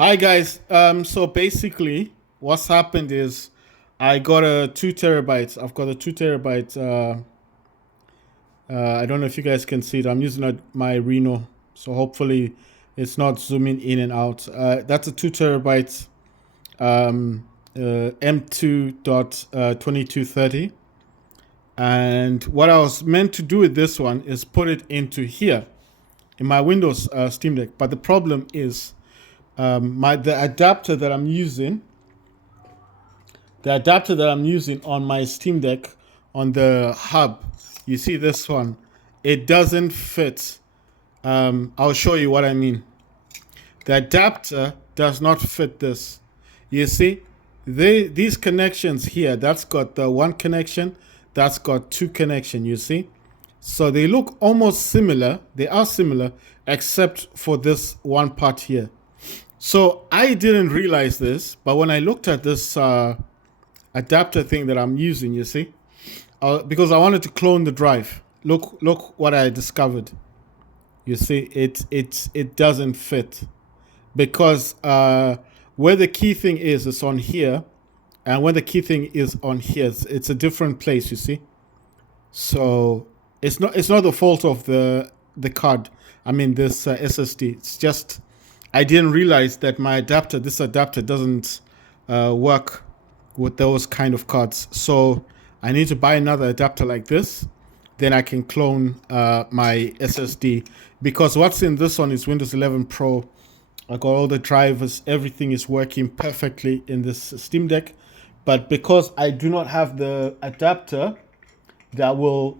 Hi guys. So basically, what's happened is I got a 2 terabytes. I've got a 2 terabyte. I don't know if you guys can see it. I'm using my Reno, so hopefully it's not zooming in and out. That's a 2 terabyte M2 dot 2230. And what I was meant to do with this one is put it into here in my Windows Steam Deck. But the problem is the adapter that I'm using, on my Steam Deck on the hub, you see this one, it doesn't fit. I'll show you what I mean. The adapter does not fit this. You see, these connections here, that's got the one connection, that's got two connection, you see? So they look almost similar. They are similar, except for this one part here. So I didn't realize this, but when I looked at this adapter thing that I'm using, you see, because I wanted to clone the drive. Look what I discovered. You see, it doesn't fit because where the key thing is, it's on here, and when the key thing is on here, it's a different place. You see, so it's not the fault of the card. I mean this SSD. It's just I didn't realize that this adapter doesn't work with those kind of cards. So I need to buy another adapter like this. Then I can clone my SSD, because what's in this one is Windows 11 Pro. I got all the drivers, everything is working perfectly in this Steam Deck. But because I do not have the adapter that will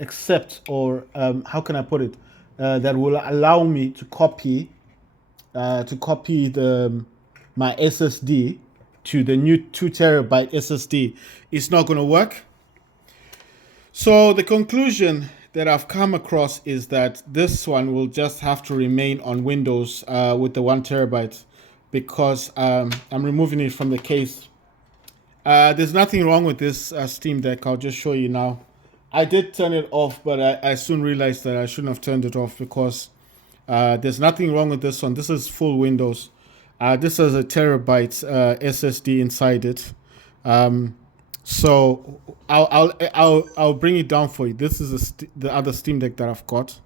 accept, or how can I put it, that will allow me to copy my SSD to the new 2 terabyte SSD, it's not going to work. So the conclusion that I've come across is that this one will just have to remain on Windows with the 1 terabyte, because I'm removing it from the case. There's nothing wrong with this Steam Deck. I'll just show you now. I did turn it off, but I soon realized that I shouldn't have turned it off, because there's nothing wrong with this one. This is full Windows. This has a terabyte SSD inside it. So I'll bring it down for you. This is the other Steam Deck that I've got.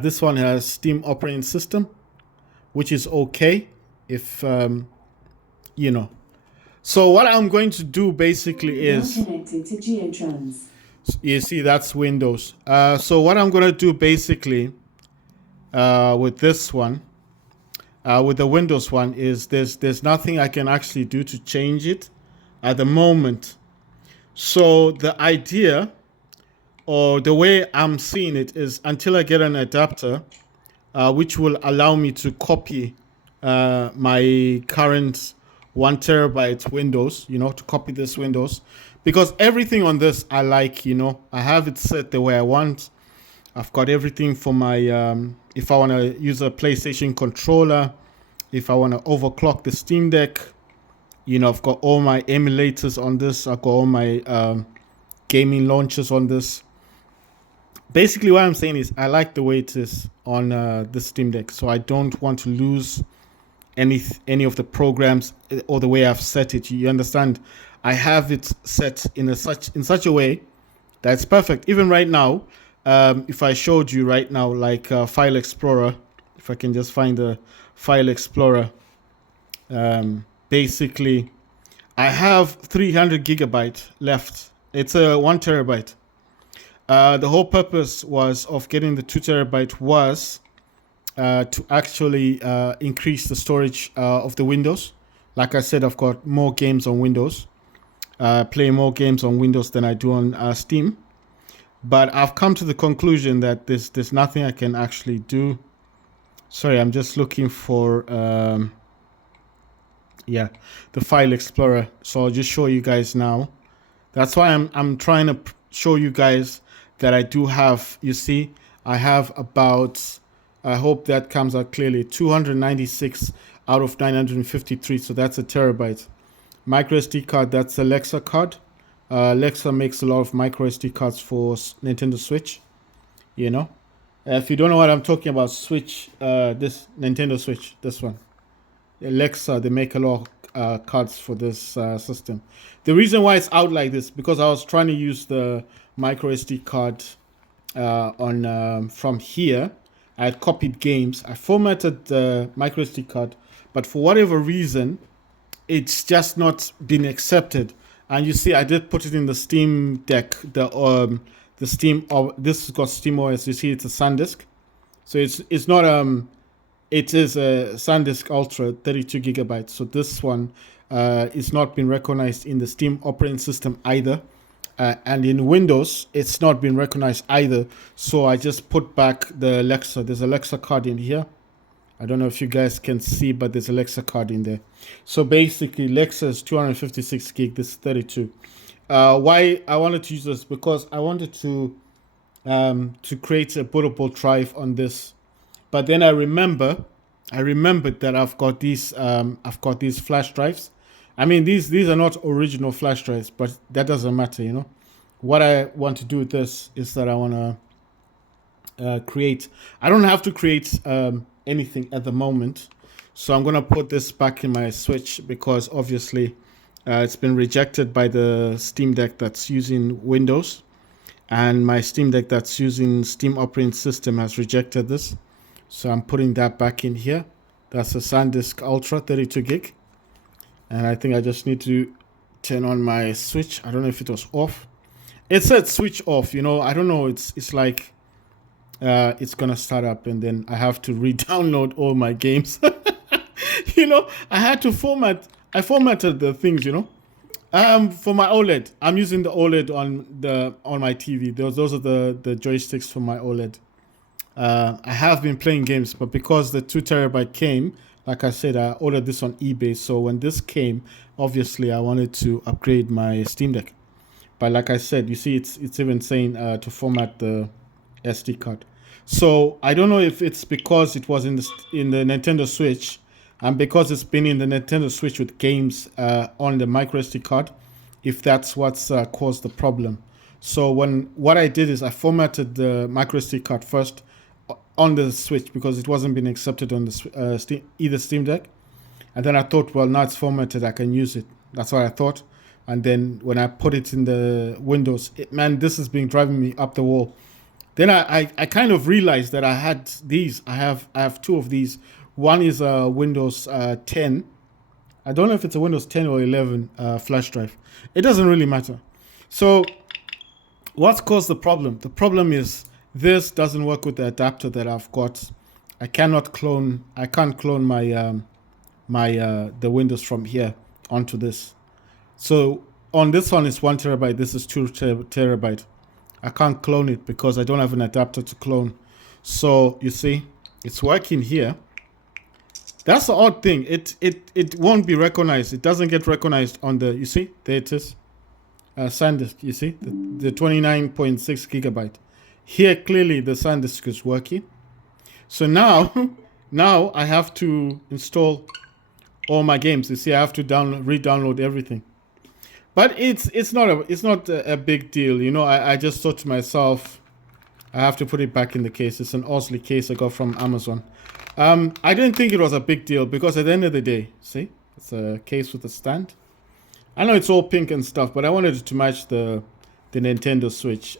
This one has Steam operating system, which is okay if you know. So what I'm going to do basically is connected to Geotrans. You see, that's Windows. So what I'm going to do basically with this one, with the Windows one, is there's nothing I can actually do to change it at the moment. So the idea, or the way I'm seeing it, is until I get an adapter which will allow me to copy my current 1 terabyte Windows, to copy this Windows, because everything on this I like, I have it set the way I want. I've got everything for my, if I want to use a PlayStation controller, if I want to overclock the Steam Deck, I've got all my emulators on this. I've got all my gaming launchers on this. Basically, what I'm saying is I like the way it is on the Steam Deck, so I don't want to lose any of the programs or the way I've set it. You understand? I have it set in such a way that it's perfect. Even right now, if I showed you right now, like File Explorer, if I can just find the File Explorer, basically, I have 300 gigabyte left. It's a 1 terabyte. The whole purpose of getting the 2 terabyte was to actually increase the storage of the Windows. Like I said, I've got more games on Windows, play more games on Windows than I do on Steam. But I've come to the conclusion that there's nothing I can actually do. Sorry, I'm just looking for the File Explorer. So I'll just show you guys now. That's why I'm trying to show you guys that I do have. You see, I have about, I hope that comes out clearly, 296 out of 953. So that's a terabyte. Micro SD card, that's a Lexa card. Lexa makes a lot of micro SD cards for Nintendo Switch, If you don't know what I'm talking about, Switch, this Nintendo Switch, this one. Alexa, they make a lot of cards for this system. The reason why it's out like this, because I was trying to use the micro SD card on from here. I had copied games. I formatted the micro SD card, but for whatever reason, it's just not been accepted. And you see, I did put it in the Steam Deck, the Steam. This has got Steam OS. You see, it's a SanDisk, so it's not it is a SanDisk Ultra 32 gigabytes. So this one is not been recognized in the Steam operating system either. And in Windows, it's not been recognized either. So I just put back the Alexa. There's Alexa card in here. I don't know if you guys can see, but there's Alexa card in there. So basically, Alexa is 256 gig. This is 32. Why I wanted to use this, because I wanted to create a bootable drive on this. But then I remembered that I've got these flash drives. I mean, these are not original flash drives, but that doesn't matter, you know. What I want to do with this is that I want to create. I don't have to create anything at the moment, so I'm gonna put this back in my Switch, because obviously it's been rejected by the Steam Deck that's using Windows, and my Steam Deck that's using Steam operating system has rejected this. So I'm putting that back in here. That's a SanDisk Ultra 32 gig. And I think I just need to turn on my Switch. I don't know if it was off. It said switch off, you know. I don't know. It's like it's gonna start up, and then I have to re-download all my games. You know, I had to format. I formatted the things, you know. For my OLED, I'm using the OLED on my TV. Those are the joysticks for my OLED. I have been playing games, but because the 2 terabyte came, like I said, I ordered this on eBay. So when this came, obviously I wanted to upgrade my Steam Deck. But like I said, you see, it's even saying to format the SD card. So I don't know if it's because it was in the Nintendo Switch, and because it's been in the Nintendo Switch with games on the micro SD card, if that's what's caused the problem. So what I did is I formatted the micro SD card first on the Switch, because it wasn't being accepted on the either Steam Deck. And then I thought, well, now it's formatted, I can use it. That's what I thought. And then when I put it in the Windows, man, this has been driving me up the wall. Then I kind of realized that I had these. I have two of these. One is a Windows 10. I don't know if it's a Windows 10 or 11 flash drive. It doesn't really matter. So what's caused the problem? The problem is this doesn't work with the adapter that I've got. I can't clone my the Windows from here onto this. So on this one it's 1 terabyte. This is 2 terabyte. I can't clone it because I don't have an adapter to clone. So you see, it's working here. That's the odd thing. It won't be recognized. It doesn't get recognized on the. You see, there it is. SanDisk. You see the 29.6 gigabyte. Here clearly the SanDisk is working. So now I have to install all my games. You see, I have to re-download everything. But it's not a big deal, you know. I just thought to myself, I have to put it back in the case. It's an Osley case I got from Amazon. I didn't think it was a big deal, because at the end of the day, see, it's a case with a stand. I know it's all pink and stuff, but I wanted it to match the Nintendo Switch.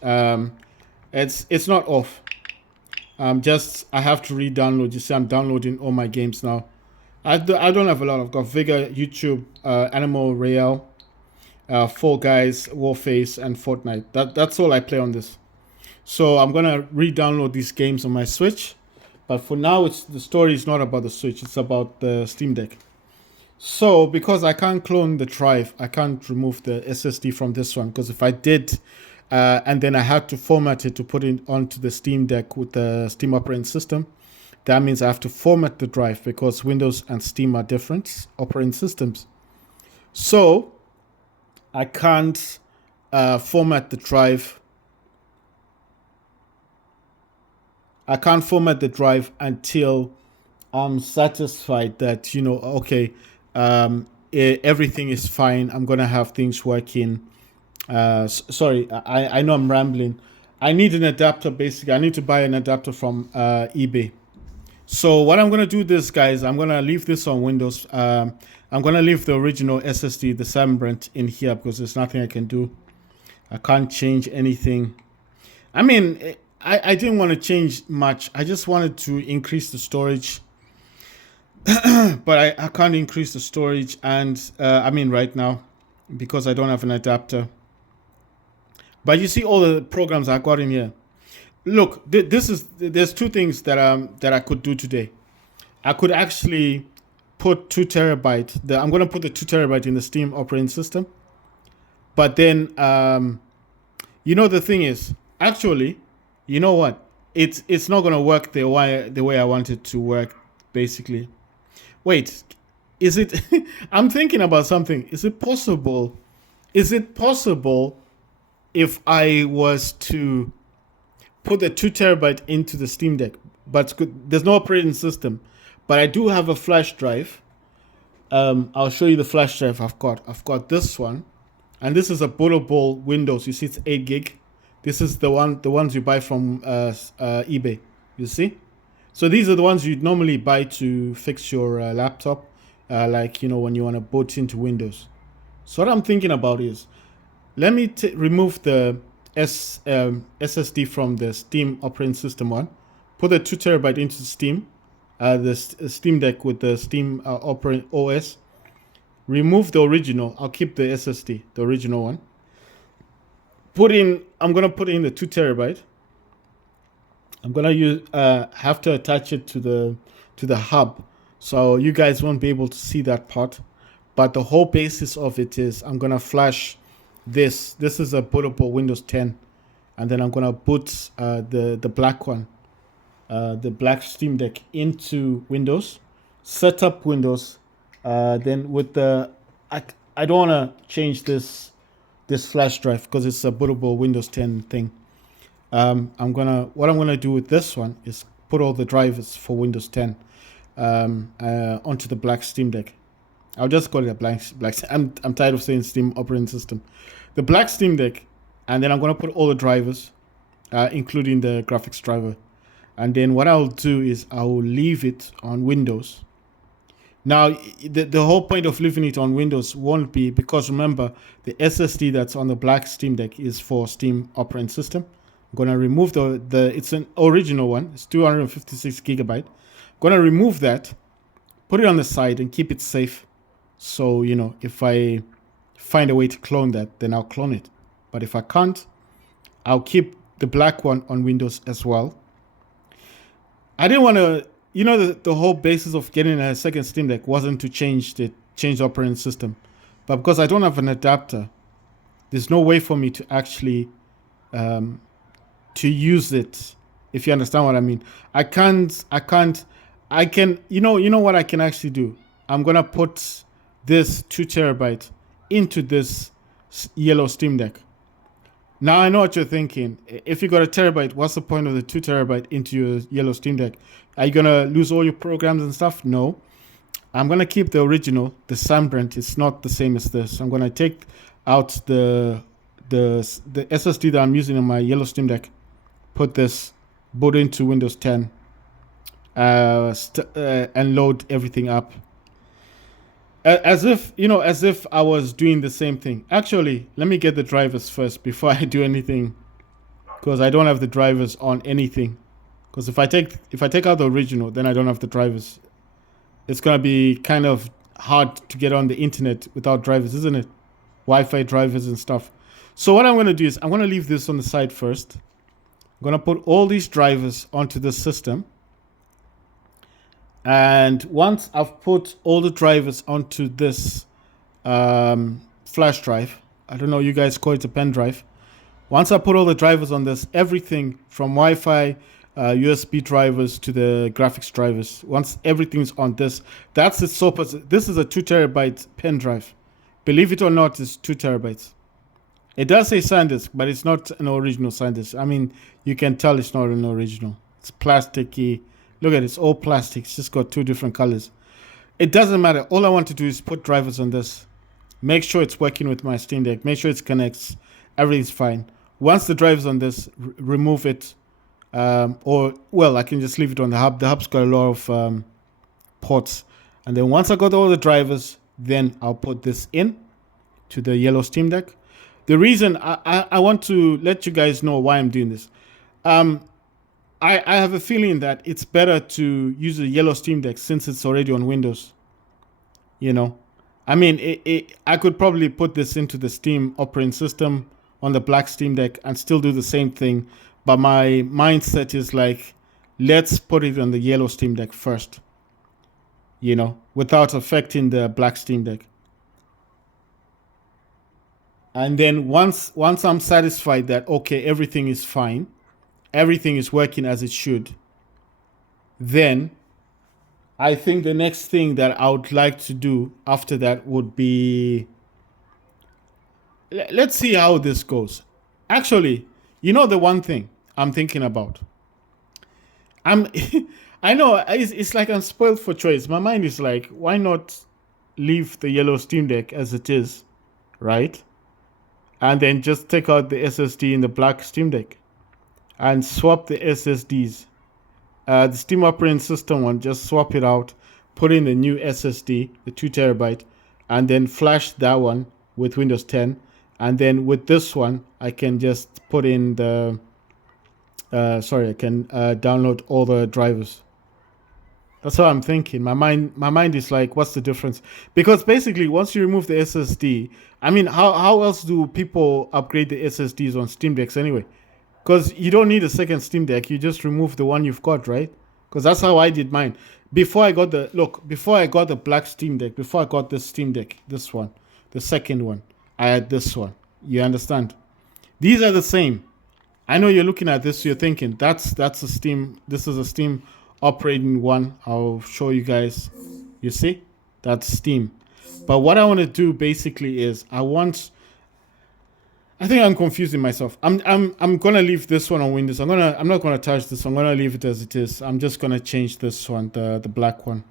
It's not off. I have to re-download. You see, I'm downloading all my games now. I don't have a lot. I've got Vega, YouTube, Animal Royale, Fall Guys, Warface, and Fortnite. That's all I play on this. So I'm gonna re-download these games on my Switch. But for now, the story is not about the Switch. It's about the Steam Deck. So because I can't clone the drive, I can't remove the SSD from this one. Because if I did, and then I had to format it to put it onto the Steam Deck with the Steam operating system, that means I have to format the drive, because Windows and Steam are different operating systems. So I can't format the drive. I can't format the drive until I'm satisfied that, you know, okay, everything is fine. I'm going to have things working. Sorry, I know I'm rambling. I need an adapter. Basically, I need to buy an adapter from eBay. So what I'm gonna do this, guys, I'm gonna leave this on Windows. I'm gonna leave the original SSD, the Sambrent, in here because there's nothing I can do. I can't change anything. I mean, I didn't want to change much. I just wanted to increase the storage, but I can't increase the storage. And I mean, right now, because I don't have an adapter. But you see all the programs I got in here. Look, there's two things that I could do today. I could actually put 2 terabyte. I'm gonna put the 2 terabyte in the Steam operating system. But then, the thing is, actually, you know what? It's not gonna work the way I want it to work. Basically, wait, is it? I'm thinking about something. Is it possible? Is it possible if I was to put the 2 terabyte into the Steam Deck, but there's no operating system, but I do have a flash drive. I'll show you the flash drive I've got. I've got this one, and this is a bootable Windows. You see, it's 8 gig. This is the ones you buy from eBay. You see, so these are the ones you'd normally buy to fix your laptop, when you want to boot into Windows. So what I'm thinking about is, let me remove the SSD from the Steam operating system one, put the 2 terabyte into Steam, the Steam Deck with the Steam operating OS, remove the original. I'll keep the SSD, the original one. I'm gonna put in the 2 terabyte. I'm gonna have to attach it to the hub, so you guys won't be able to see that part. But the whole basis of it is I'm gonna flash this. This is a bootable Windows 10, and then I'm gonna boot the black one, the black Steam Deck into Windows, set up Windows. Then with I don't wanna change this flash drive because it's a bootable Windows 10 thing. What I'm gonna do with this one is put all the drivers for Windows 10 onto the black Steam Deck. I'll just call it a black. I'm tired of saying Steam operating system. The black Steam Deck, and then I'm gonna put all the drivers, including the graphics driver. And then what I'll do is I'll leave it on Windows. Now, the whole point of leaving it on Windows won't be, because remember, the SSD that's on the black Steam Deck is for Steam operating system. I'm gonna remove it's an original one. It's 256 gigabyte. I'm gonna remove that, put it on the side, and keep it safe. So, if I find a way to clone that, then I'll clone it. But if I can't, I'll keep the black one on Windows as well. I didn't want to, the whole basis of getting a second Steam Deck wasn't to change the operating system. But because I don't have an adapter, there's no way for me to actually to use it, if you understand what I mean. I can, you know what I can actually do? I'm going to put this 2 terabyte into this yellow Steam Deck. Now I know what you're thinking. If you got a terabyte, what's the point of the 2 terabyte into your yellow Steam Deck? Are you going to lose all your programs and stuff? No. I'm going to keep the original, the Sambrent. It's not the same as this. I'm going to take out the SSD that I'm using on my yellow Steam Deck, put this, boot into Windows 10, and load everything up. As if I was doing the same thing. Actually, let me get the drivers first before I do anything, because I don't have the drivers on anything. Because if I take out the original, then I don't have the drivers. It's gonna be kind of hard to get on the internet without drivers, isn't it? Wi-Fi drivers and stuff. So what I'm gonna do is I'm gonna leave this on the side first. I'm gonna put all these drivers onto the system. And once I've put all the drivers onto this flash drive, I don't know, you guys call it a pen drive. Once I put all the drivers on this, everything from Wi-Fi, USB drivers to the graphics drivers, once everything's on this, that's it. So this is a 2 terabyte pen drive. Believe it or not, it's 2 terabytes. It does say SanDisk, but it's not an original SanDisk. I mean, you can tell it's not an original. It's plasticky. Look at it, it's all plastic. It's just got 2 different colors. It doesn't matter. All I want to do is put drivers on this. Make sure it's working with my Steam Deck. Make sure it connects. Everything's fine. Once the drive is on this, remove it. Or, well, I can just leave it on the hub. The hub's got a lot of ports. And then once I got all the drivers, then I'll put this in to the yellow Steam Deck. The reason I want to let you guys know why I'm doing this. I have a feeling that it's better to use a yellow Steam Deck since it's already on Windows. You know, I mean, I could probably put this into the Steam operating system on the black Steam Deck and still do the same thing. But my mindset is like, let's put it on the yellow Steam Deck first, you know, without affecting the black Steam Deck. And then once I'm satisfied that, okay, everything is fine, everything is working as it should, then I think the next thing that I would like to do after that would be, let's see how this goes. Actually, you know, the one thing I'm thinking about, I know it's like I'm spoiled for choice. My mind is like, why not leave the yellow Steam Deck as it is, right? And then just take out the SSD in the black Steam Deck and swap the SSDs. The Steam operating system one, just swap it out, put in the new SSD, the 2 terabyte, and then flash that one with Windows 10. And then with this one, I can just put in the, I can download all the drivers. That's what I'm thinking. My mind is like, what's the difference? Because basically, once you remove the SSD, I mean, how else do people upgrade the SSDs on Steam Decks anyway? Because you don't need a second Steam Deck. You just remove the one you've got, right? Because that's how I did mine. Before I got the black Steam Deck, before I got this Steam Deck, this one, the second one, I had this one. You understand? These are the same. I know you're looking at this, you're thinking, that's a Steam, this is a Steam operating one. I'll show you guys. You see? That's Steam. But what I want to do basically is I think I'm confusing myself. I'm gonna leave this one on Windows. I'm not gonna touch this. I'm gonna leave it as it is. I'm just gonna change this one, the black one,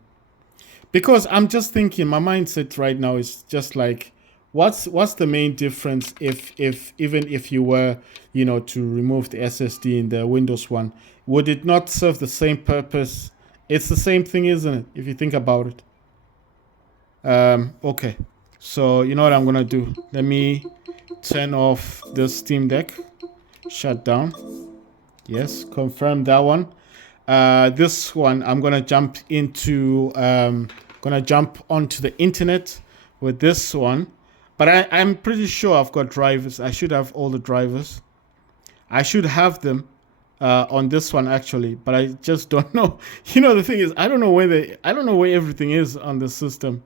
because I'm just thinking. My mindset right now is just like, what's the main difference if even if you were, you know, to remove the SSD in the Windows one, would it not serve the same purpose? It's the same thing, isn't it? If you think about it. Okay, so you know what I'm gonna do? Let me turn off the Steam Deck. Shut down. Yes, confirm that one. This one I'm gonna jump onto the internet with this one. But I'm pretty sure I've got drivers. I should have all the drivers. I should have them on this one actually, but I just don't know. You know, the thing is, I don't know where everything is on the system.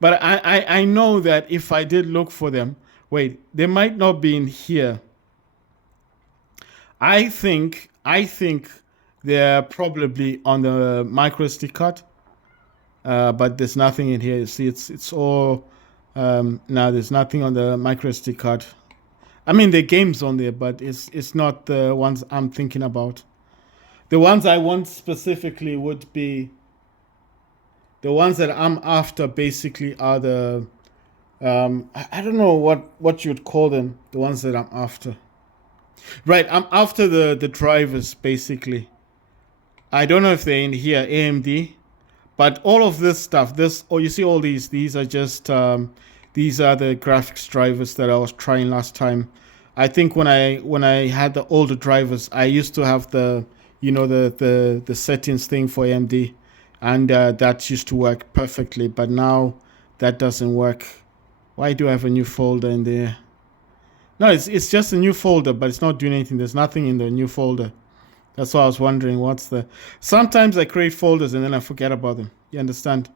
But I know that if I did look for them, wait, they might not be in here. I think they're probably on the micro SD card, but there's nothing in here. You see, it's all now. There's nothing on the micro SD card. I mean, the games on there, but it's not the ones I'm thinking about. The ones I want specifically would be the ones that I'm after. Basically, are the I don't know what you'd call them. The ones that I'm after. Right, I'm after the drivers basically. I don't know if they're in here, AMD, but all of this stuff, you see all these are just these are the graphics drivers that I was trying last time. I think when I had the older drivers, I used to have the settings thing for AMD, and that used to work perfectly, but now that doesn't work. Why do I have a new folder in there? No, it's just a new folder, but it's not doing anything. There's nothing in the new folder. That's why I was wondering sometimes I create folders and then I forget about them. You understand?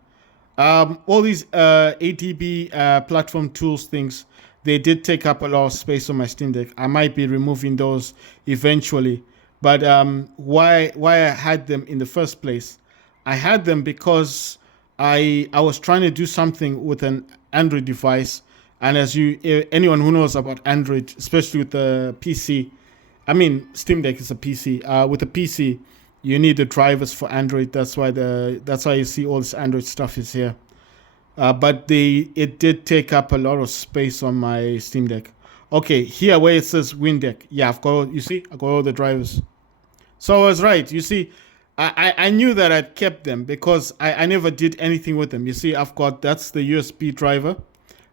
All these ATB platform tools things, they did take up a lot of space on my Steam Deck. I might be removing those eventually. But why I had them in the first place? I had them because I was trying to do something with an Android device. And anyone who knows about Android, especially with the PC, I mean, Steam Deck is a PC. With a PC, you need the drivers for Android. That's why you see all this Android stuff is here. But it did take up a lot of space on my Steam Deck. Okay, here where it says Windeck. Yeah, I've got, you see, I got all the drivers. So I was right. You see, I knew that I'd kept them because I never did anything with them. You see, I've got, that's the USB driver.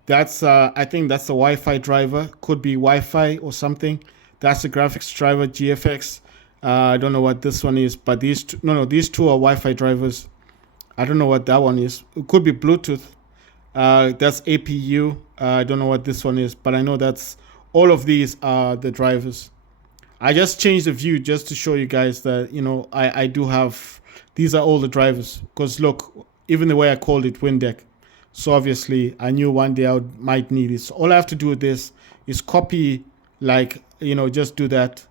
That's, I think that's the Wi-Fi driver. Could be Wi-Fi or something. That's the graphics driver, GFX. I don't know what this one is, but these two, no, these two are Wi-Fi drivers. I don't know what that one is. It could be Bluetooth. That's APU. I don't know what this one is, but I know that's, all of these are the drivers. I just changed the view just to show you guys that, you know, I do have, these are all the drivers. Because look, even the way I called it Windeck. So obviously I knew one day I might need it. So all I have to do with this is copy, like, you know, just do that,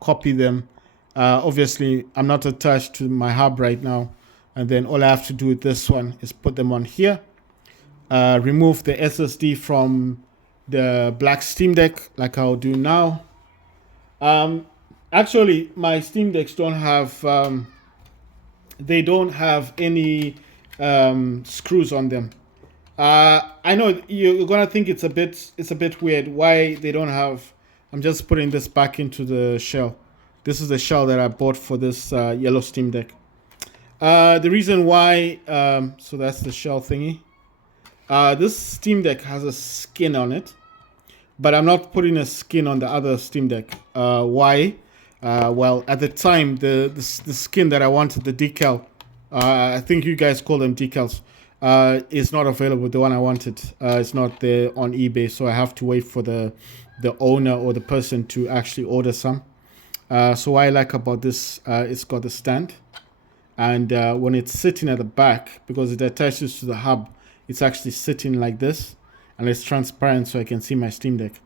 copy them. Obviously I'm not attached to my hub right now. And then all I have to do with this one is put them on here. Remove the SSD from the black Steam Deck like I'll do now. Actually, my Steam Decks don't have, they don't have any screws on them. I know you're gonna think it's a bit weird why they don't have. I'm just putting this back into the shell. This is the shell that I bought for this yellow Steam Deck. The reason why, so that's the shell thingy. This Steam Deck has a skin on it, but I'm not putting a skin on the other Steam Deck. Why? Well, at the time, the skin that I wanted, the decal, I think you guys call them decals, is not available. The one I wanted, it's not there on eBay, so I have to wait for the owner or the person to actually order some. So what I like about this, it's got a stand, and when it's sitting at the back, because it attaches to the hub, it's actually sitting like this, and it's transparent so I can see my Steam Deck.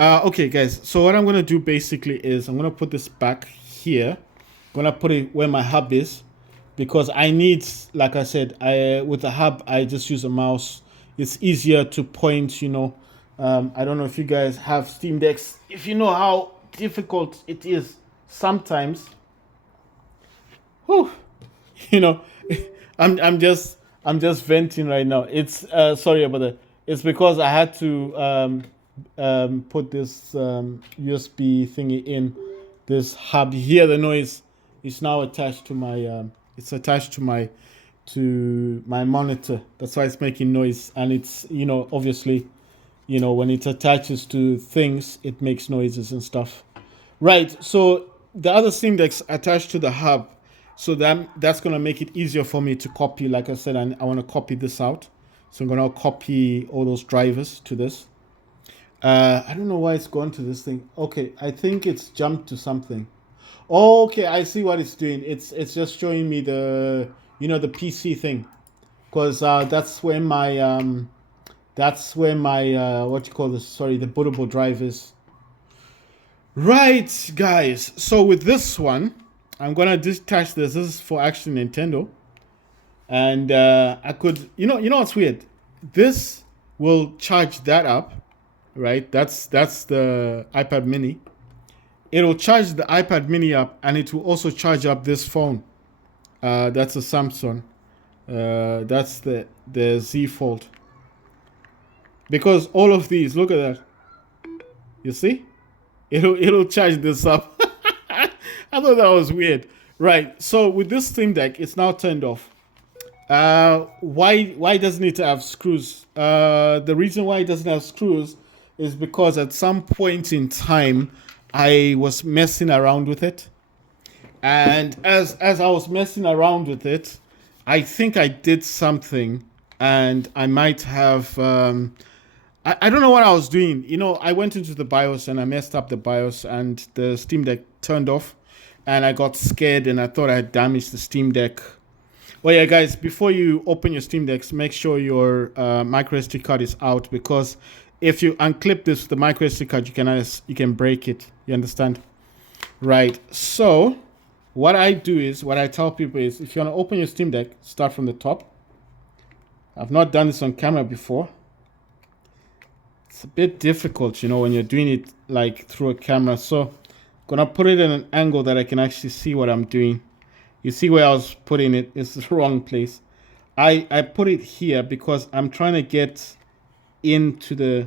Okay, guys, so what I'm going to do basically is I'm going to put this back here. I'm going to put it where my hub is because I need, like I said, with the hub, I just use a mouse. It's easier to point, you know. I don't know if you guys have Steam Decks. If you know how difficult it is sometimes. Whew, you know, I'm just venting right now. It's sorry about that. It's because I had to put this USB thingy in this hub. You hear the noise? It's now attached to my it's attached to my monitor. That's why it's making noise. And it's, you know, obviously, you know, when it attaches to things, it makes noises and stuff. Right. So the other Steam Deck's attached to the hub. So that's going to make it easier for me to copy. Like I said, I want to copy this out. So I'm going to copy all those drivers to this. I don't know why it's gone to this thing. Okay, I think it's jumped to something. Oh, okay, I see what it's doing. It's just showing me the, you know, the PC thing. Because that's where my, what you call this? Sorry, the bootable drive is. Right, guys. So with this one, I'm going to detach this. This is for actually Nintendo. And I could, you know what's weird? This will charge that up, right? That's the iPad mini. It'll charge the iPad mini up, and it will also charge up this phone. That's a Samsung. That's the Z Fold. Because all of these, look at that. You see? It'll charge this up. I thought that was weird. Right. So with this Steam Deck, it's now turned off. Why doesn't it have screws? The reason why it doesn't have screws is because at some point in time I was messing around with it, and as I was messing around with it, I think I did something, and I might have I don't know what I was doing. You know, I went into the BIOS and I messed up the BIOS, and the Steam Deck turned off, and I got scared and I thought I had damaged the Steam Deck. Well, yeah, guys, before you open your Steam Decks, make sure your micro SD card is out, because if you unclip this, the micro SD card, you can break it. You understand? Right. So what I do is, what I tell people is, if you want to open your Steam Deck, start from the top. I've not done this on camera before. It's a bit difficult, you know, when you're doing it like through a camera. So I'm gonna put it in an angle that I can actually see what I'm doing. You see where I was putting it? It's the wrong place. I put it here because I'm trying to get into the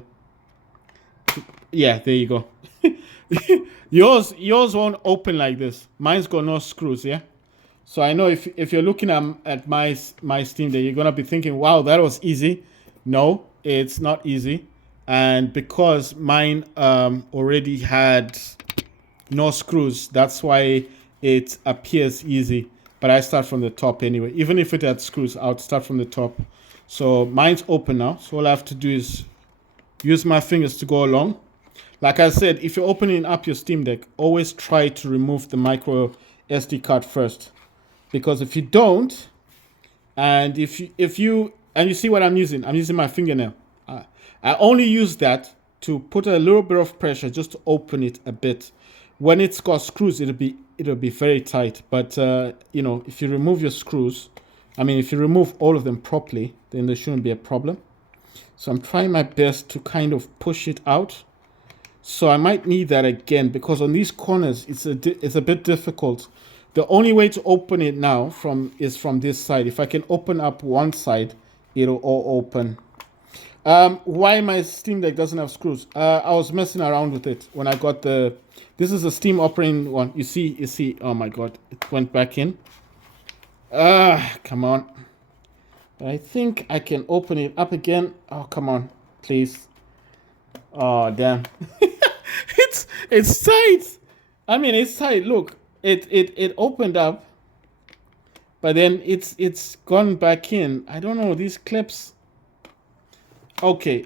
Yeah, there you go. yours won't open like this. Mine's got no screws, yeah? So I know if you're looking at my Steam Deck, you're gonna be thinking, wow, that was easy. No, it's not easy. And because mine already had no screws, that's why it appears easy. But I start from the top anyway. Even if it had screws, I would start from the top. So mine's open now. So all I have to do is use my fingers to go along. Like I said, if you're opening up your Steam Deck, always try to remove the micro SD card first. Because if you don't, and if you and you see what I'm using my fingernail. I only use that to put a little bit of pressure just to open it a bit. When it's got screws, it'll be very tight. But you know, if you remove your screws, I mean, if you remove all of them properly, then there shouldn't be a problem. So I'm trying my best to kind of push it out. So I might need that again because on these corners it's a bit difficult. The only way to open it now is from this side. If I can open up one side, it'll all open. Why my Steam Deck doesn't have screws? I was messing around with it when I got this is a Steam operating one. You see, oh my God, it went back in. Come on. But I think I can open it up again. Oh, come on, please. Oh, damn. it's tight. I mean, it's tight. Look, it opened up, but then it's gone back in. I don't know, these clips. Okay.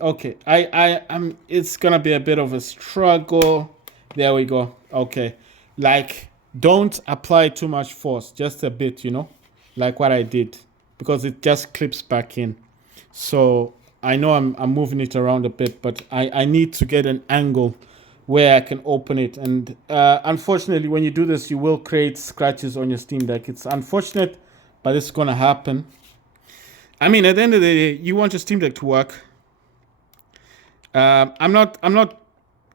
I'm it's gonna be a bit of a struggle. There we go. Okay. Like, don't apply too much force, just a bit, you know, like what I did, because it just clips back in. So I know I'm moving it around a bit, but I need to get an angle where I can open it. And unfortunately, when you do this, you will create scratches on your Steam Deck. It's unfortunate, but it's gonna happen. I mean, at the end of the day, you want your Steam Deck to work. I'm not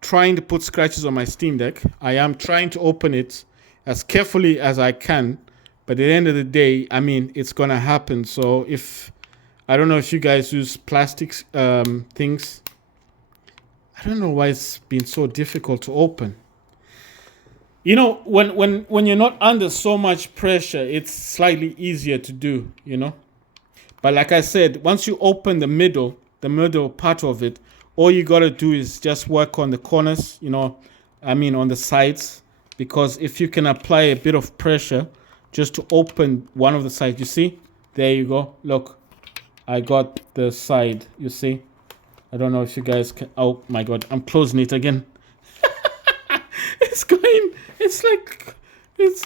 trying to put scratches on my Steam Deck. I am trying to open it as carefully as I can. But at the end of the day, I mean, it's gonna happen. So if I don't know if you guys use plastic things. I don't know why it's been so difficult to open. You know, when you're not under so much pressure, it's slightly easier to do, you know. But like I said, once you open the middle part of it, all you got to do is just work on the corners, you know, I mean on the sides. Because if you can apply a bit of pressure just to open one of the sides, you see? There you go. Look, I got the side, you see? I don't know if you guys can. Oh my God, I'm closing it again.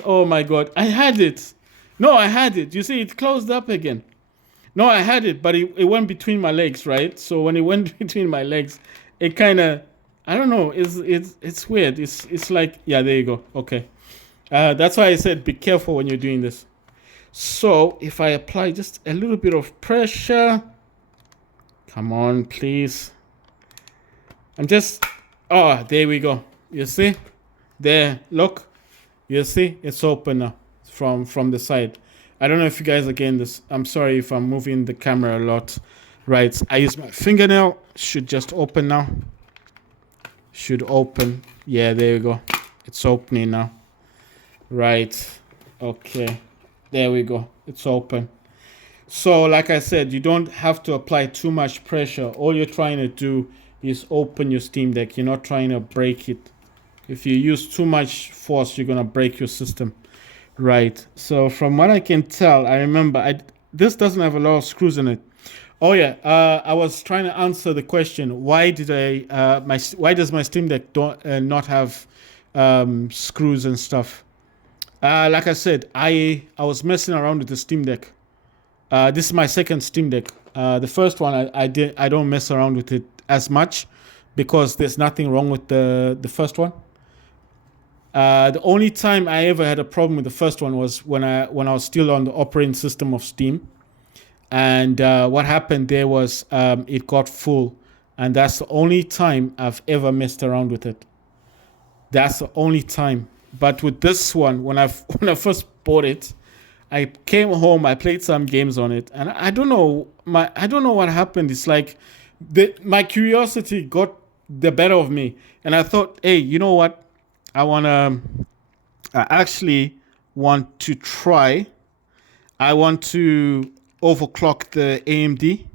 Oh my God, I had it. No, I had it. You see, it closed up again. No, I had it, but it went between my legs, right? So when it went between my legs, it kind of, I don't know, it's weird. It's like, yeah, there you go. Okay. That's why I said be careful when you're doing this. So if I apply just a little bit of pressure, come on, please. There we go. You see? There, look. You see? It's open now from the side. I don't know if you guys are getting this. I'm sorry if I'm moving the camera a lot. Right, I use my fingernail. Should just open now. Should open. Yeah, there you go. It's opening now. Right. Okay. There we go. It's open. So like I said, you don't have to apply too much pressure. All you're trying to do is open your Steam Deck. You're not trying to break it. If you use too much force, you're going to break your system. Right. So from what I can tell, I remember this doesn't have a lot of screws in it. Oh yeah. I was trying to answer the question. Why does my Steam Deck not have screws and stuff? Like I said, I was messing around with the Steam Deck. This is my second Steam Deck. The first one I don't mess around with it as much because there's nothing wrong with the first one. The only time I ever had a problem with the first one was when I was still on the operating system of Steam, and what happened there was it got full, and that's the only time I've ever messed around with it. That's the only time. But with this one, when I first bought it, I came home, I played some games on it, and I don't know what happened. It's like my curiosity got the better of me. And I thought, hey, you know what? I actually want to try. I want to overclock the AMD.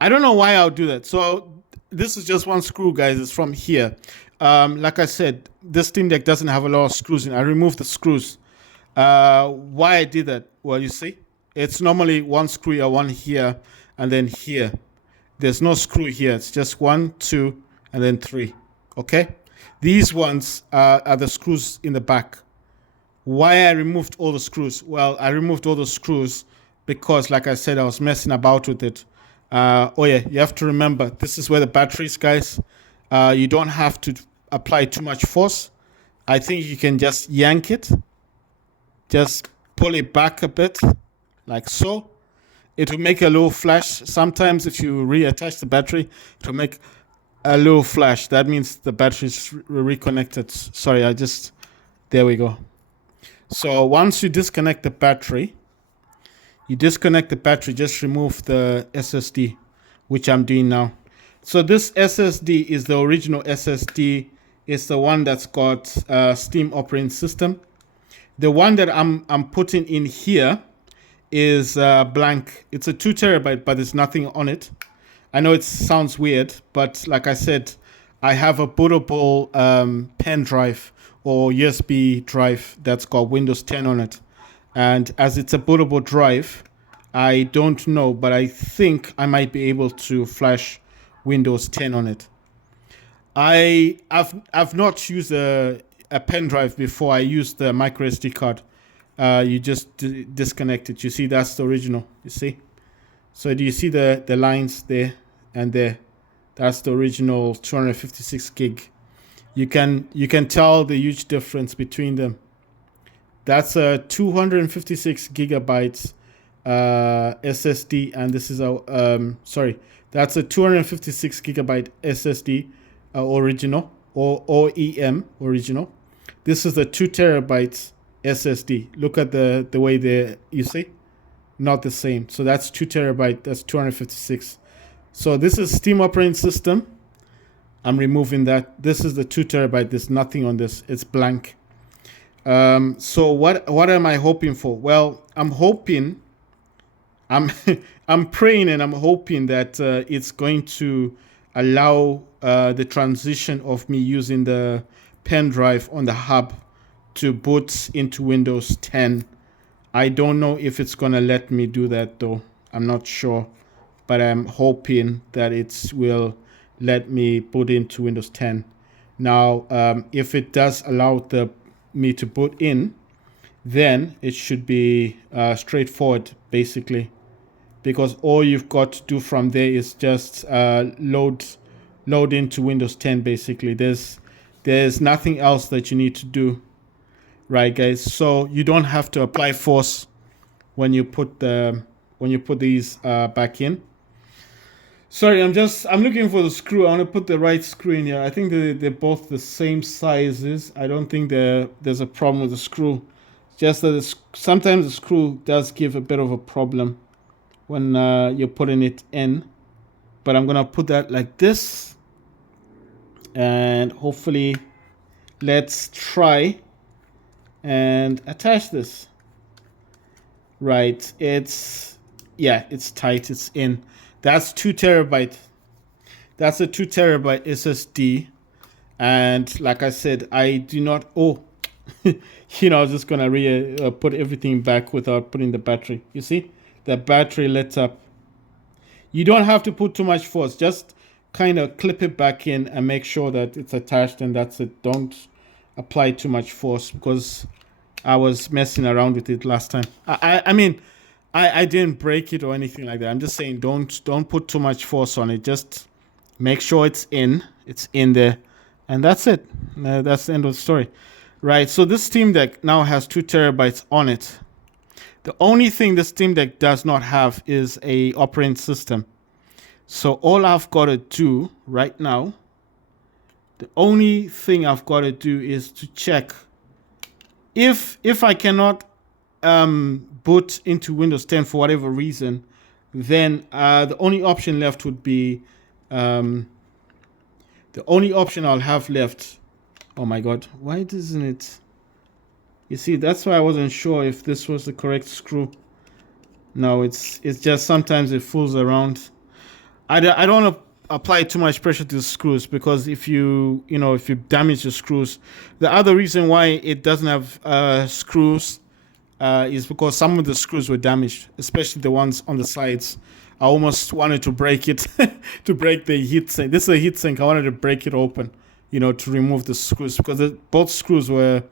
I don't know why I'll do that. So this is just one screw, guys. It's from here. Like I said, this Steam Deck doesn't have a lot of screws in. I removed the screws. Why I did that? Well, you see, it's normally one screw here, one here, and then here. There's no screw here. It's just 1, 2, and then 3. Okay? These ones are the screws in the back. Why I removed all the screws? Well, I removed all the screws because, like I said, I was messing about with it. Oh yeah, you have to remember, this is where the battery is, guys. You don't have to apply too much force. I think you can just yank it. Just pull it back a bit, like so. It will make a little flash. Sometimes if you reattach the battery, it will make a little flash. That means the battery is reconnected. Sorry, there we go. So once you disconnect the battery, just remove the SSD, which I'm doing now. So this SSD is the original SSD. It's the one that's got Steam operating system. The one that I'm putting in here is blank. It's a 2 terabyte, but there's nothing on it. I know it sounds weird, but like I said, I have a bootable pen drive or USB drive that's got Windows 10 on it. And as it's a bootable drive, I don't know, but I think I might be able to flash Windows 10 on it. I've not used a pen drive before. I used the micro SD card. You just disconnect it. You see, that's the original. You see? So do you see the lines there and there? That's the original 256 gig. You can tell the huge difference between them. That's a 256 gigabytes SSD, and this is a that's a 256 gigabyte SSD original or OEM original. This is the 2 terabytes SSD. Look at the way you see, not the same. So that's 2 terabyte. That's 256. So this is Steam operating system. I'm removing that. This is the 2 terabyte. There's nothing on this. It's blank. So what am I hoping for? Well, I'm praying and I'm hoping that it's going to allow the transition of me using the pen drive on the hub to boot into Windows 10. I don't know if it's going to let me do that though. I'm not sure, but I'm hoping that it will let me boot into Windows 10. Now, if it does allow me to boot in, then it should be straightforward, basically, because all you've got to do from there is just load into Windows 10. Basically, there's nothing else that you need to do, right, guys? So you don't have to apply force when you put these back in. Sorry, I'm looking for the screw. I want to put the right screw in here. I think they're both the same sizes. I don't think there's a problem with the screw. Just that sometimes the screw does give a bit of a problem when you're putting it in. But I'm gonna put that like this, and hopefully, let's try and attach this. Right, it's tight. It's in. That's 2 terabyte. That's a 2 terabyte SSD. And like I said, I do not, I was just going to put everything back without putting the battery. You see, the battery lights up. You don't have to put too much force. Just kind of clip it back in and make sure that it's attached, and that's it. Don't apply too much force because I was messing around with it last time. I mean, I didn't break it or anything like that. I'm just saying don't put too much force on it. Just make sure it's in there, and that's it. That's the end of the story. Right, so this Steam Deck now has 2 terabytes on it. The only thing the Steam Deck does not have is a operating system. So all I've got to do right now, the only thing I've got to do is to check if I cannot boot into Windows 10 for whatever reason, then the only option left would be The only option I'll have left. Oh my god, why doesn't it? You see, that's why I wasn't sure if this was the correct screw. No, it's just sometimes it fools around. I don't want to apply too much pressure to the screws, because if you damage the screws, the other reason why it doesn't have screws is because some of the screws were damaged, especially the ones on the sides. I almost wanted to break it to break the heat sink. This is a heat sink. I wanted to break it open, to remove the screws, because both screws were.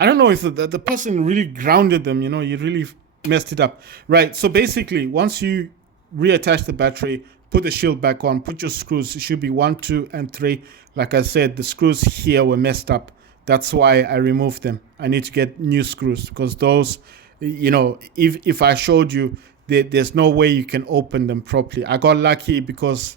I don't know if the person really grounded them. You really messed it up, right? So basically, once you reattach the battery, put the shield back on, put your screws. It should be 1, 2, and 3. Like I said, the screws here were messed up. That's why I removed them. I need to get new screws, because those, if I showed you, there's no way you can open them properly. I got lucky because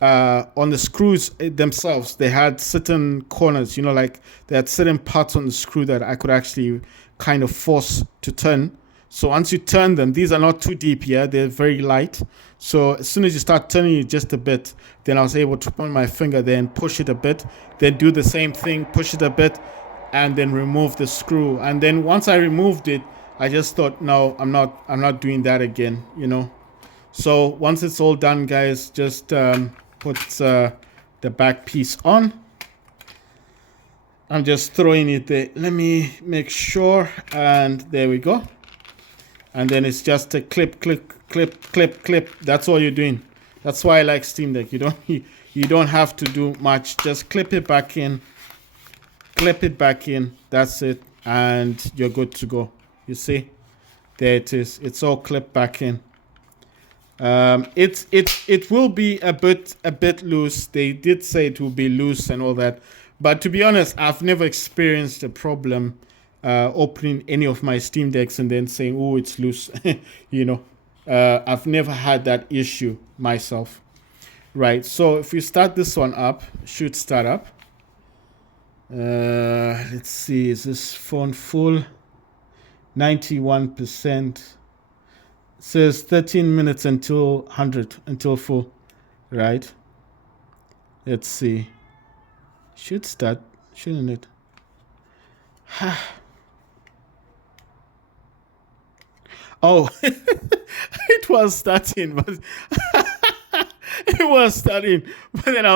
on the screws themselves, they had certain corners, like they had certain parts on the screw that I could actually kind of force to turn. So once you turn them, these are not too deep, they're very light. So as soon as you start turning it just a bit, then I was able to point my finger there and push it a bit, then do the same thing, push it a bit, and then remove the screw. And then once I removed it, I just thought, no, I'm not doing that again, So once it's all done, guys, just put the back piece on. I'm just throwing it there. Let me make sure, and there we go. And then it's just a clip, clip, clip, clip, clip. That's all you're doing. That's why I like Steam Deck. You don't have to do much. Just clip it back in. Clip it back in. That's it, and you're good to go. You see, there it is. It's all clipped back in. It will be a bit loose. They did say it will be loose and all that, but to be honest, I've never experienced a problem opening any of my Steam Decks and then saying, "Oh, it's loose." I've never had that issue myself. Right. So if we start this one up, it should start up. Let's see. Is this phone full? 91%. Says 13 minutes until 100, until full, right? Let's see. Should start, shouldn't it? Oh, it was starting, but it was starting, but then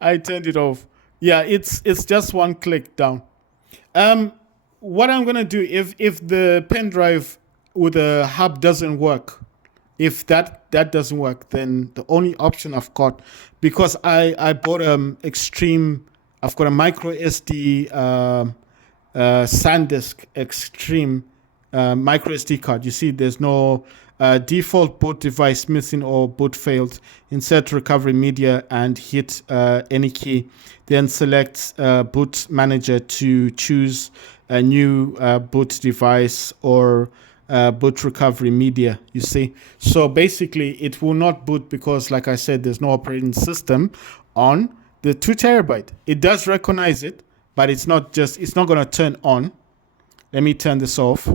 I turned it off. Yeah, it's just one click down. What I'm gonna do, if the pen drive with the hub doesn't work, if that doesn't work, then the only option I've got, because I bought extreme, I've got a micro SD SanDisk Extreme micro SD card. You see, there's no default boot device missing or boot failed. Insert recovery media and hit any key. Then select boot manager to choose a new boot device or boot recovery media. You see, so basically it will not boot because, like I said, there's no operating system on the 2 terabyte. It does recognize it, but it's not going to turn on. Let me turn this off.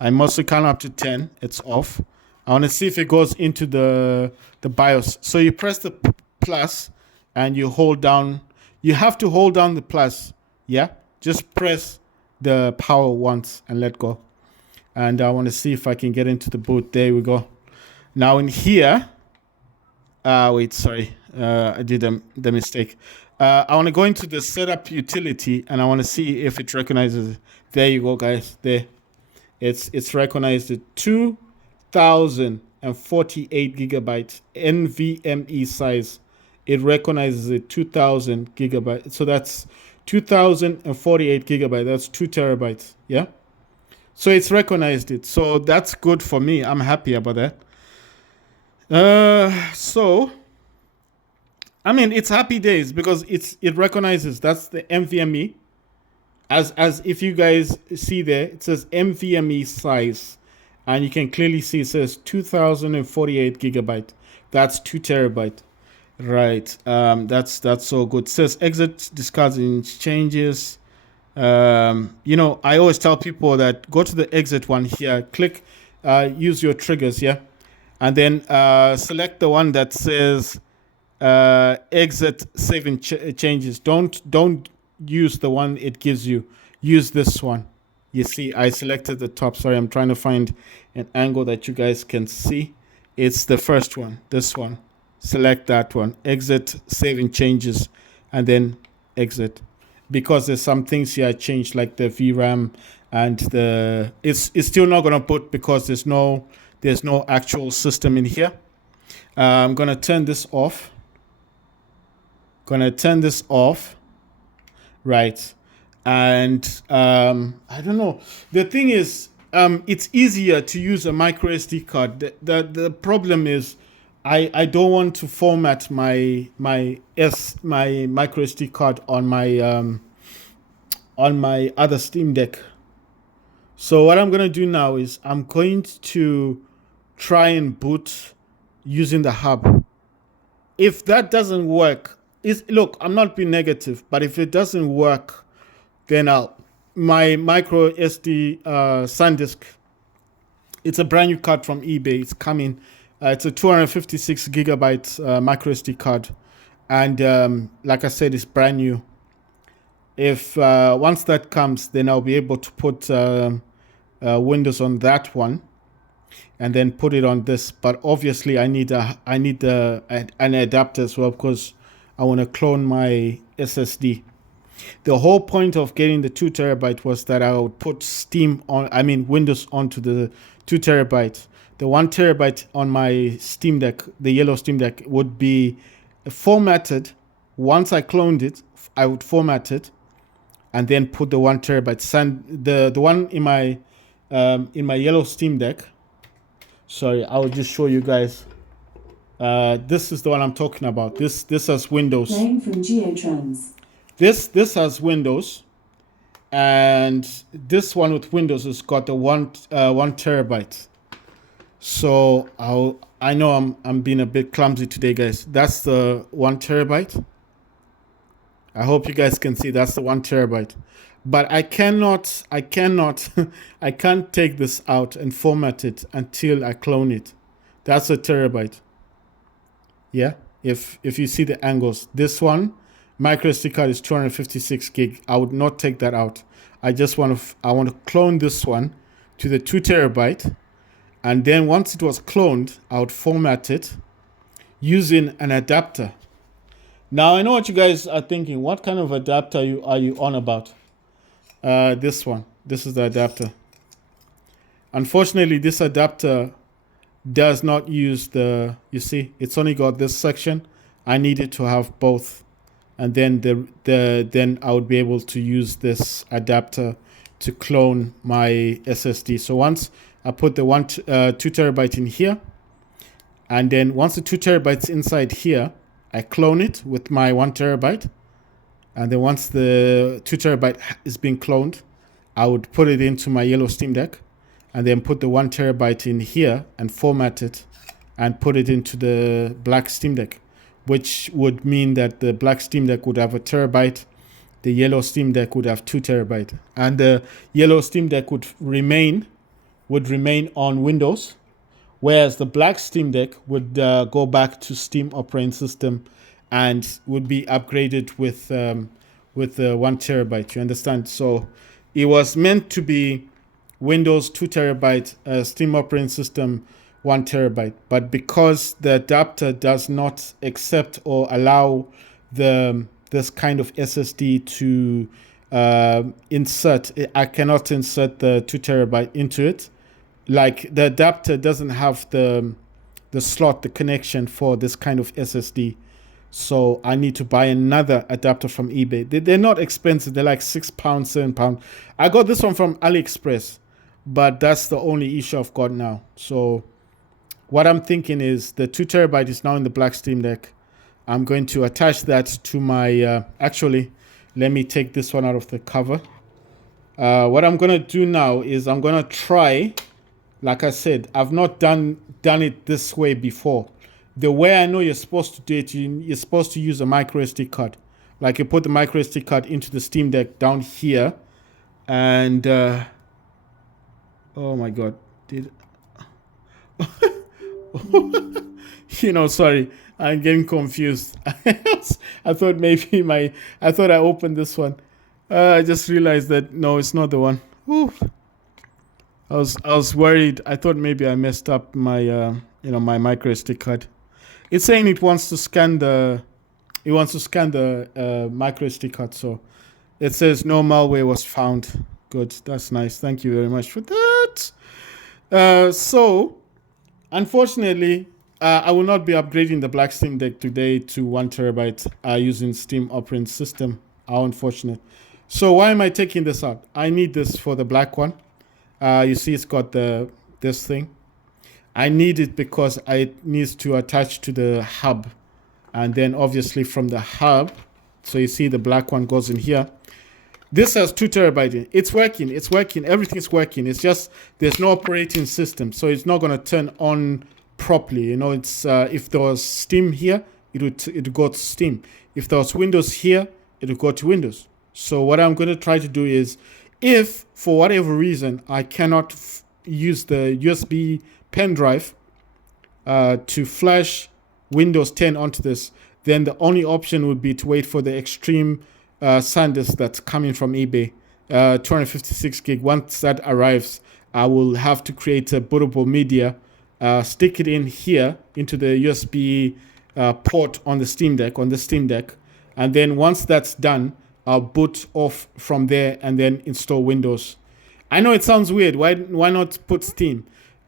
I mostly count up to 10. It's off. I want to see if it goes into the BIOS. So you press the plus and you hold down. You have to hold down the plus. Yeah. Just press the power once and let go. And I want to see if I can get into the boot. There we go. Now in here. Wait, sorry. I did the mistake. I want to go into the setup utility and I want to see if it recognizes it. There you go, guys. There. It's recognized it. 2048 gigabytes NVMe size. It recognizes it 2000 gigabytes. So that's 2048 gigabytes. That's 2 terabytes. Yeah. So it's recognized it. So that's good for me. I'm happy about that. So I mean, it's happy days because it recognizes that's the NVMe. As if you guys see there, it says NVMe size, and you can clearly see it says 2048 gigabyte. That's 2 terabyte, right? That's so good. It says exit discards and changes. I always tell people that go to the exit one here, click, use your triggers, yeah, and then select the one that says exit saving changes. Don't use the one it gives you. Use this one. You see, I selected the top. Sorry, I'm trying to find an angle that you guys can see. It's the first one, this one. Select that one. Exit saving changes, and then exit. Because there's some things here I changed, like the VRAM and the. It's still not gonna put because there's no actual system in here. I'm gonna turn this off. Right. And I don't know. The thing is, it's easier to use a micro SD card. The problem is, I don't want to format my micro SD card on my other Steam Deck. So what I'm gonna do now is I'm going to try and boot using the hub. If that doesn't work, look, I'm not being negative, but if it doesn't work, then my micro SD SanDisk, it's a brand new card from eBay. It's coming. It's a 256 gigabyte micro SD card, and like I said, it's brand new. If once that comes, then I'll be able to put Windows on that one, and then put it on this. But obviously, I need an adapter as well, because I want to clone my SSD. The whole point of getting the 2 terabyte was that I would put Windows onto the 2 terabyte. The 1 terabyte on my Steam Deck, the yellow Steam Deck, would be formatted. Once I cloned it, I would format it, and then put the 1 terabyte. The one in my yellow Steam Deck. Sorry, I'll just show you guys. This is the one I'm talking about. This has Windows. Playing from Geotrends. This has Windows, and this one with Windows has got the 1 terabyte. So I know I'm being a bit clumsy today, guys. That's the 1 terabyte. I hope you guys can see that's the 1 terabyte. But I can't I can't take this out and format it until I clone it. That's a terabyte. Yeah, if you see the angles, this one micro SD card is 256 gig. I would not take that out. I want to clone this one to the 2 terabyte, and then once it was cloned, I would format it using an adapter. Now I know what you guys are thinking. What kind of adapter are you on about? This one. This is the adapter. Unfortunately, this adapter does not use you see, it's only got this section. I needed to have both, and then then I would be able to use this adapter to clone my SSD. So once I put the 2 terabyte in here, and then once the 2 terabytes inside here, I clone it with my 1 terabyte. And then once the 2 terabyte is being cloned, I would put it into my yellow Steam Deck, and then put the 1 terabyte in here and format it and put it into the black Steam Deck, which would mean that the black Steam Deck would have 1 terabyte, the yellow Steam Deck would have 2 terabyte, and the yellow Steam Deck would remain on Windows, whereas the black Steam Deck would go back to Steam operating system and would be upgraded with the 1 terabyte. You understand? So it was meant to be Windows 2 terabyte, Steam operating system 1 terabyte. But because the adapter does not accept or allow this kind of SSD to insert, I cannot insert the 2 terabyte into it. Like, the adapter doesn't have the slot, the connection for this kind of SSD. So I need to buy another adapter from eBay. They're not expensive. They're like £6, £7. I got this one from AliExpress, but that's the only issue I've got now. So what I'm thinking is the 2 terabyte is now in the black Steam Deck. I'm going to attach that to my, actually, let me take this one out of the cover. What I'm going to do now is I'm going to try, like I said, I've not done it this way before. The way I know you're supposed to do it, you're supposed to use a micro SD card. Like, you put the micro SD card into the Steam Deck down here, and oh my God, Sorry, I'm getting confused. I thought I thought I opened this one. I just realized that no, it's not the one. Whew. I was worried. I thought maybe I messed up my my micro SD card. It's saying it wants to scan the micro SD card. So it says no malware was found. Good, that's nice. Thank you very much for that. So unfortunately, I will not be upgrading the Black Steam Deck today to 1 TB using Steam operating system. How unfortunate. So why am I taking this out? I need this for the black one. You see it's got this thing. I need it because it needs to attach to the hub. And then obviously from the hub, so you see the black one goes in here. This has 2 TB in. It's working. Everything's working. It's just there's no operating system. So it's not going to turn on properly. It's if there was Steam here, it would go to Steam. If there was Windows here, it would go to Windows. So what I'm going to try to do is, if for whatever reason I cannot use the USB pen drive to flash Windows 10 onto this, then the only option would be to wait for the extreme SanDisk that's coming from eBay, 256 gig. Once that arrives, I will have to create a bootable media, stick it in here into the USB port on the Steam Deck, and then once that's done, I'll boot off from there and then install Windows. I know it sounds weird. Why not put Steam?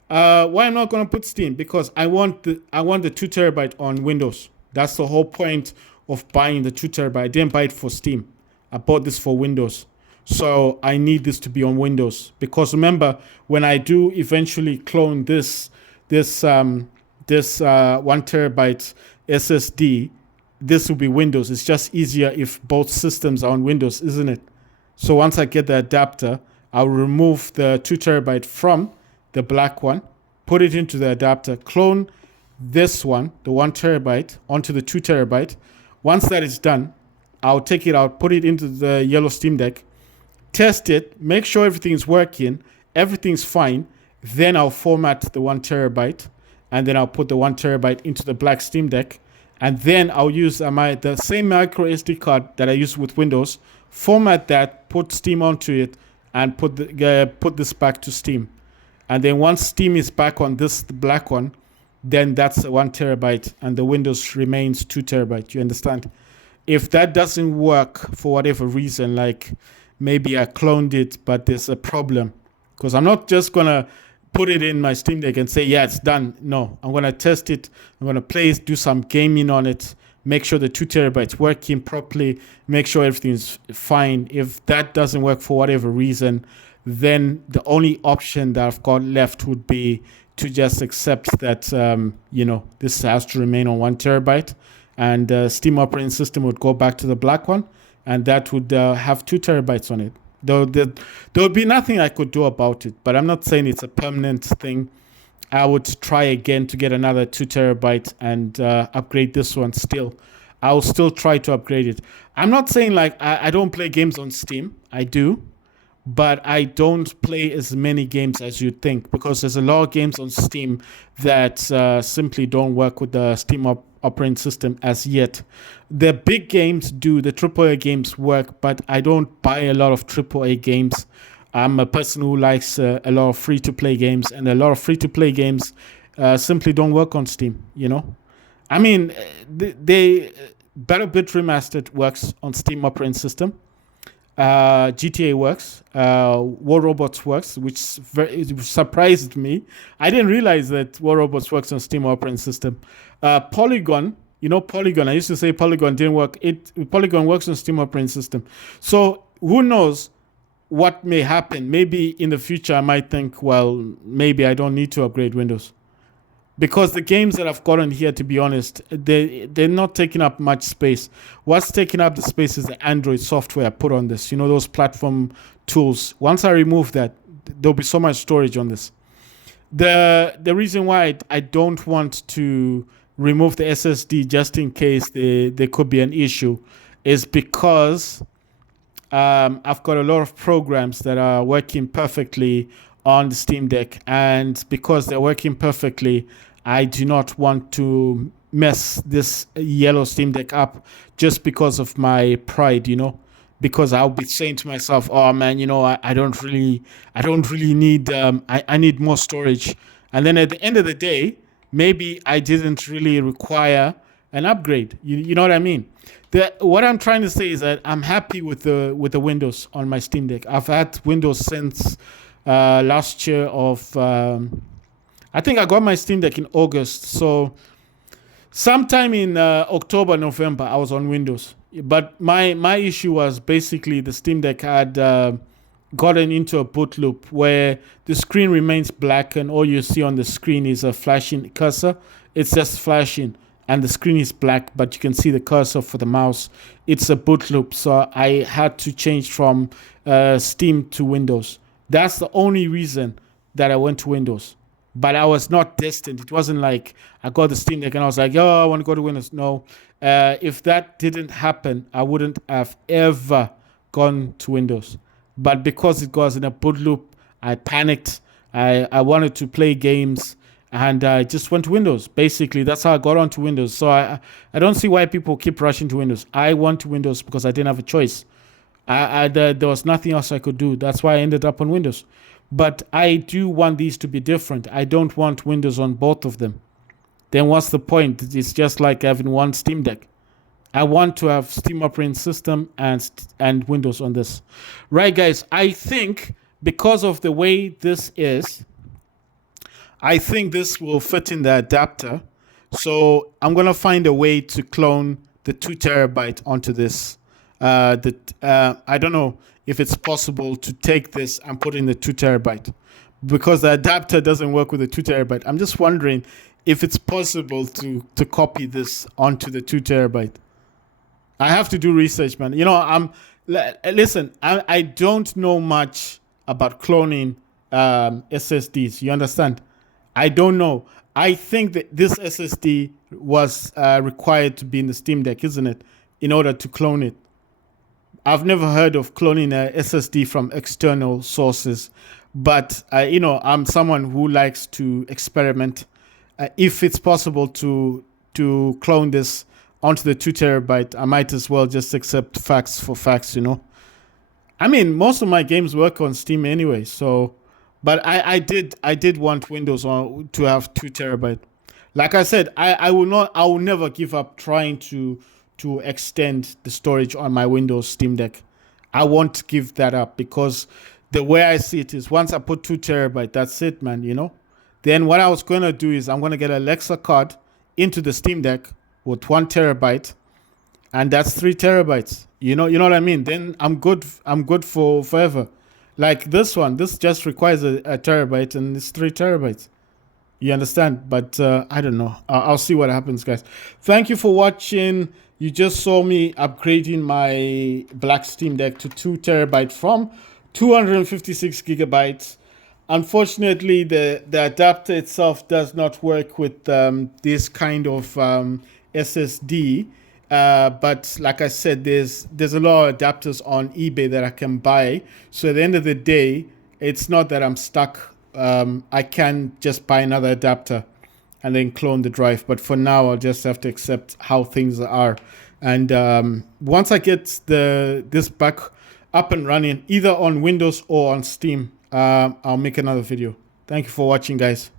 Why I'm not going to put Steam? Because I want the 2 TB on Windows. That's the whole point of buying the 2 TB. I didn't buy it for Steam. I bought this for Windows. So I need this to be on Windows, because remember, when I do eventually clone this 1 TB SSD, this will be Windows. It's just easier if both systems are on Windows, isn't it? So once I get the adapter, I'll remove the 2 TB from the black one, put it into the adapter, clone this one, the 1 TB, onto the 2 TB. Once that is done, I'll take it out, put it into the yellow Steam Deck, test it, make sure everything's working, everything's fine. Then I'll format the 1 TB, and then I'll put the 1 TB into the black Steam Deck. And then I'll use the same micro SD card that I use with Windows, format that, put Steam onto it, and put this back to Steam. And then once Steam is back on this black one, then that's 1 TB, and the Windows remains 2 TB. You understand? If that doesn't work for whatever reason, like maybe I cloned it, but there's a problem, because I'm not just gonna put it in my Steam Deck and say, yeah, it's done. No, I'm going to test it. I'm going to play it, do some gaming on it, make sure the 2 TB is working properly, make sure everything's fine. If that doesn't work for whatever reason, then the only option that I've got left would be to just accept that, this has to remain on 1 TB, and Steam operating system would go back to the black one, and that would have 2 TB on it. There would be nothing I could do about it, but I'm not saying it's a permanent thing. I would try again to get another 2 TB and upgrade this one still. I'll still try to upgrade it. I'm not saying like I don't play games on Steam. I do, but I don't play as many games as you'd think, because there's a lot of games on Steam that simply don't work with the Steam operating system as yet. The big games do, the AAA games work, but I don't buy a lot of AAA games. I'm a person who likes a lot of free-to-play games, and a lot of free-to-play games simply don't work on Steam, I mean, Battle Bit Remastered works on Steam operating system. GTA works. War Robots works, which surprised me. I didn't realize that War Robots works on Steam operating system. Polygon, Polygon. I used to say Polygon didn't work. Polygon works on Steam operating system. So who knows what may happen? Maybe in the future I might think, well, maybe I don't need to upgrade Windows, because the games that I've gotten here, to be honest, they're not taking up much space. What's taking up the space is the Android software I put on this. Those platform tools. Once I remove that, there'll be so much storage on this. The reason why I don't want to remove the SSD just in case there could be an issue is because I've got a lot of programs that are working perfectly on the Steam Deck, and because they're working perfectly, I do not want to mess this yellow Steam Deck up just because of my pride, because I'll be saying to myself, oh man, I don't really need, I need more storage. And then at the end of the day, maybe I didn't really require an upgrade. You know what I mean? What I'm trying to say is that I'm happy with the Windows on my Steam Deck. I've had Windows since last year of, I think I got my Steam Deck in August. So sometime in October, November, I was on Windows. But my issue was basically the Steam Deck had gotten into a boot loop where the screen remains black and all you see on the screen is a flashing cursor. It's just flashing and the screen is black, but you can see the cursor for the mouse. It's a boot loop. So I had to change from Steam to Windows. That's the only reason that I went to Windows. But I was not destined. It wasn't like I got the Steam Deck and I was like, oh, I want to go to Windows. No. If that didn't happen, I wouldn't have ever gone to Windows. But because it was in a boot loop, I panicked. I wanted to play games and I just went to Windows. Basically, that's how I got onto Windows. So I don't see why people keep rushing to Windows. I went to Windows because I didn't have a choice. There was nothing else I could do. That's why I ended up on Windows. But I do want these to be different. I don't want Windows on both of them. Then what's the point? It's just like having one Steam Deck. I want to have Steam operating system and Windows on this. Right, guys? I think because of the way this is, I think this will fit in the adapter. So I'm going to find a way to clone the 2 terabyte onto this. I don't know if it's possible to take this and put in the 2 terabyte because the adapter doesn't work with the 2 terabyte. I'm just wondering if it's possible to copy this onto the 2 terabyte. I have to do research, man. Listen, I don't know much about cloning SSDs. You understand? I don't know. I think that this SSD was required to be in the Steam Deck, isn't it? In order to clone it. I've never heard of cloning a SSD from external sources, but I'm someone who likes to experiment. If it's possible to clone this onto the 2 terabyte, I might as well just accept facts for facts. I mean, most of my games work on Steam anyway. So, but I did want Windows to have 2 terabyte. Like I said, I will never give up trying to extend the storage on my Windows Steam Deck. I won't give that up because the way I see it is once I put 2 terabyte, that's it, man, Then what I was going to do is I'm going to get an Alexa card into the Steam Deck with 1 terabyte and that's 3 terabytes. You know what I mean? Then I'm good for forever. Like this one, this just requires a terabyte and it's 3 terabytes. You understand? But I don't know. I'll see what happens, guys. Thank you for watching. You just saw me upgrading my black Steam Deck to 2 terabyte from 256 gigabytes. Unfortunately, the adapter itself does not work with this kind of SSD. But like I said, there's a lot of adapters on eBay that I can buy. So at the end of the day, it's not that I'm stuck. I can just buy another adapter and then clone the drive. But for now, I'll just have to accept how things are. And once I get this back up and running, either on Windows or on Steam, I'll make another video. Thank you for watching, guys.